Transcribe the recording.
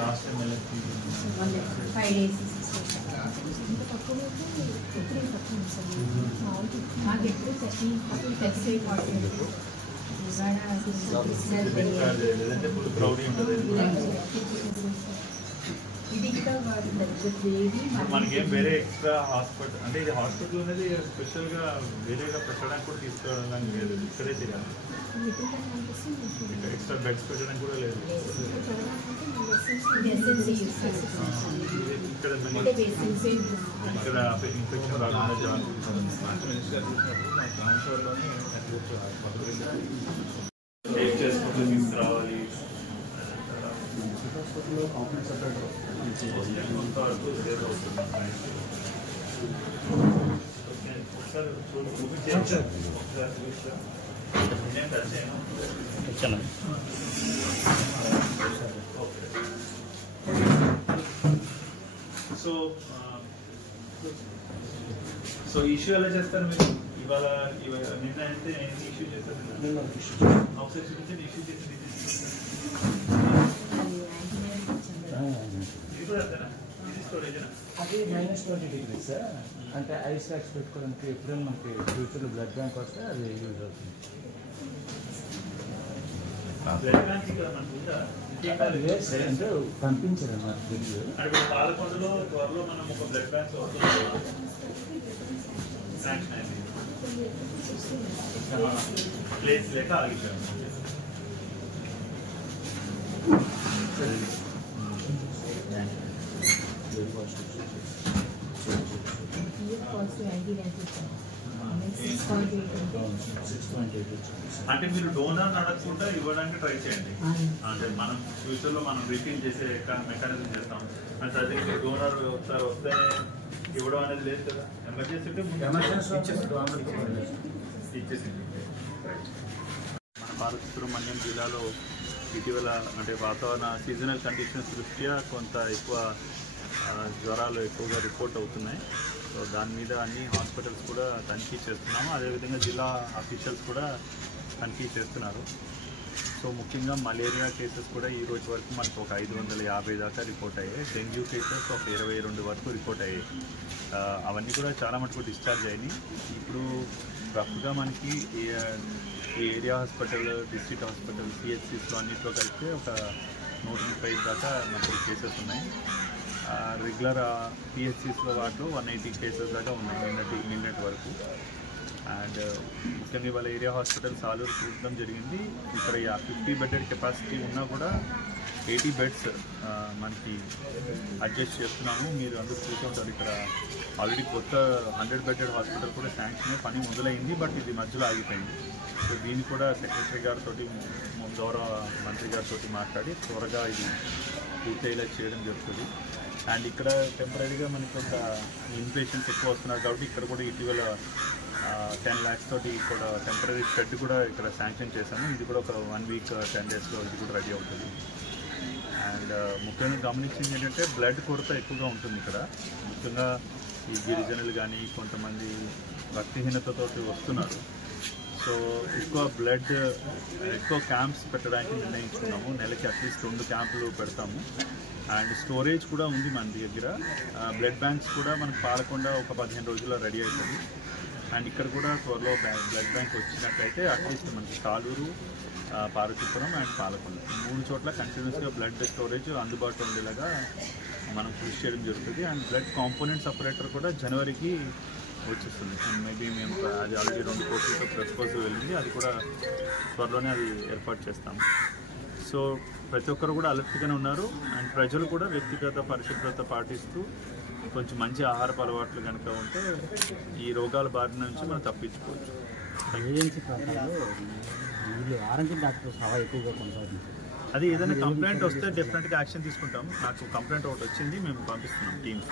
Last time 5 days. మనకేం వేరే extra hospital అంటే ఇది హాస్పిటల్ అనేది స్పెషల్గా వేరేగా పెట్టడానికి కూడా తీసుకోవడానికి లేదు, ఇక్కడే చేయాలి. ఎక్స్ట్రా బెడ్స్ పెట్టడానికి కూడా లేదు. ఇక్కడ ఇన్ఫెక్షన్ రాకుండా చేసుకుంటూ తీసుకురావాలి. సో ఇష్యూ ఎలా చేస్తారు మీరు? ఇవాళ నిన్న అయితే ఇష్యూ చేస్తారు, ఒకసారి చూపించండి. ఇష్యూ చేసి అది -20 degrees సార్. అంటే ఐస్ ప్యాక్స్ పెట్టుకోవడానికి ఎప్పుడైనా మనకి ఫ్యూచర్లో బ్లడ్ బ్యాంక్ వస్తే అది యూజ్ అవుతుంది. అంటే పంపించారు అన్నమాట. పాలకొండలో త్వరలో మనం ఒక బ్లడ్ బ్యాంక్ ప్లేస్ లేక ఆగిపోయాం. అంటే మీరు డోనర్ అడగకుండా ఇవ్వడానికి ట్రై చేయండి. అంటే మనం ఫ్యూచర్లో మనం రీఫిల్ చేసే మెకానిజం చేస్తాం. అంటే అదే డోనర్ ఒకసారి వస్తే ఇవ్వడం అనేది లేదు కదా. ఎమర్జెన్సీ ఇచ్చేసింది. మన భారత సుబ్రహ్మణ్యం జిల్లాలో ఇటీవల అంటే వాతావరణ సీజనల్ కండిషన్స్ దృష్ట్యా కొంత ఎక్కువ జ్వరాలు ఎక్కువగా రిపోర్ట్ అవుతున్నాయి. సో దాని మీద అన్ని హాస్పిటల్స్ కూడా తనిఖీ చేస్తున్నాము. అదేవిధంగా జిల్లా అఫీషియల్స్ కూడా తనిఖీ చేస్తున్నారు. సో ముఖ్యంగా మలేరియా కేసెస్ కూడా ఈ రోజు వరకు మనకు ఒక 550 దాకా రిపోర్ట్ అయ్యాయి. డెంగ్యూ కేసెస్ ఒక 22 వరకు రిపోర్ట్ అయ్యాయి. అవన్నీ కూడా చాలా మటుకు డిశ్చార్జ్ అయినాయి. ఇప్పుడు రఫ్గా మనకి ఈ ఏరియా హాస్పిటల్, డిస్ట్రిక్ట్ హాస్పిటల్, సిహెచ్సిస్లో అన్నింటిలో కలిపితే ఒక 135 దాకా మనకి కేసెస్ ఉన్నాయి. రెగ్యులర్ పిహెచ్సిస్లో వాటిలో 180 కేసెస్ దాకా ఉన్నాయి నిన్నటి వరకు. అండ్ ముఖ్యంగా వాళ్ళ ఏరియా హాస్పిటల్ సాలూరు చూడడం జరిగింది. ఇక్కడ 50 బెడెడ్ కెపాసిటీ ఉన్నా కూడా 80 బెడ్స్ మనకి అడ్జస్ట్ చేస్తున్నాము. మీరు అందరూ చూస్తుంటారు ఇక్కడ ఆల్రెడీ కొత్త 100 బెడెడ్ హాస్పిటల్ కూడా శాంక్షన్ పని మొదలైంది, బట్ ఇది మధ్యలో ఆగిపోయింది. సో దీన్ని కూడా సెక్రటరీ గారితో, గౌరవ మంత్రి గారితో మాట్లాడి త్వరగా ఇది పూర్తయ్యేలా చేయడం జరుగుతుంది. అండ్ ఇక్కడ టెంపరీగా మనకి ఒక ఇన్పేషెంట్స్ ఎక్కువ వస్తున్నారు కాబట్టి ఇక్కడ కూడా ఇటీవల 10 lakhs తోటి కూడా టెంపరీ షెడ్ కూడా ఇక్కడ శాంక్షన్ చేశాము. ఇది కూడా ఒక 1 week 10 daysలో ఇది కూడా రెడీ అవుతుంది. అండ్ ముఖ్యంగా గమనించింది ఏంటంటే బ్లడ్ కొరత ఎక్కువగా ఉంటుంది ఇక్కడ. ముఖ్యంగా ఈ గిరిజనులు కానీ కొంతమంది రక్తహీనతతో వస్తున్నారు. సో ఎక్కువ క్యాంప్స్ పెట్టడానికి నిర్ణయించుకున్నాము. నెలకి అట్లీస్ట్ 2 క్యాంపులు పెడతాము. అండ్ స్టోరేజ్ కూడా ఉంది మన దగ్గర. బ్లడ్ బ్యాంక్స్ కూడా మనకు పాలకొండ ఒక 15 రోజుల్లో రెడీ అవుతుంది. అండ్ ఇక్కడ కూడా త్వరలో బ్లడ్ బ్యాంక్ వచ్చినట్టయితే అట్లీస్ట్ మనకి సాలూరు, పార్వతీపురం అండ్ పాలకొండ 3 చోట్ల కంటిన్యూస్గా బ్లడ్ స్టోరేజ్ అందుబాటులో ఉండేలాగా మనం కృషి చేయడం జరుగుతుంది. అండ్ బ్లడ్ కాంపోనెంట్ సపరేటర్ కూడా జనవరికి వచ్చేస్తుంది. మేబీ మేము అది ఆల్రెడీ 2 కోట్లతో ప్రపోజల్ వెళ్ళింది, అది కూడా త్వరలోనే అది ఏర్పాటు చేస్తాము. సో ప్రతి ఒక్కరు కూడా అలర్ట్గానే ఉన్నారు. అండ్ ప్రజలు కూడా వ్యక్తిగత పరిశుభ్రత పాటిస్తూ కొంచెం మంచి ఆహారపు అలవాట్లు కనుక ఉంటే ఈ రోగాల బారి నుంచి మనం తప్పించుకోవచ్చు. ఏజెన్సీ ప్రాంతాల్లో ఆర్ఎంపీ డాక్టర్ సభ ఎక్కువగా కొనసాగుతుంది. అది ఏదైనా కంప్లైంట్ వస్తే డెఫినెట్గా యాక్షన్ తీసుకుంటాం. నాకు కంప్లైంట్ ఒకటి వచ్చింది, మేము పంపిస్తున్నాం టీమ్స్.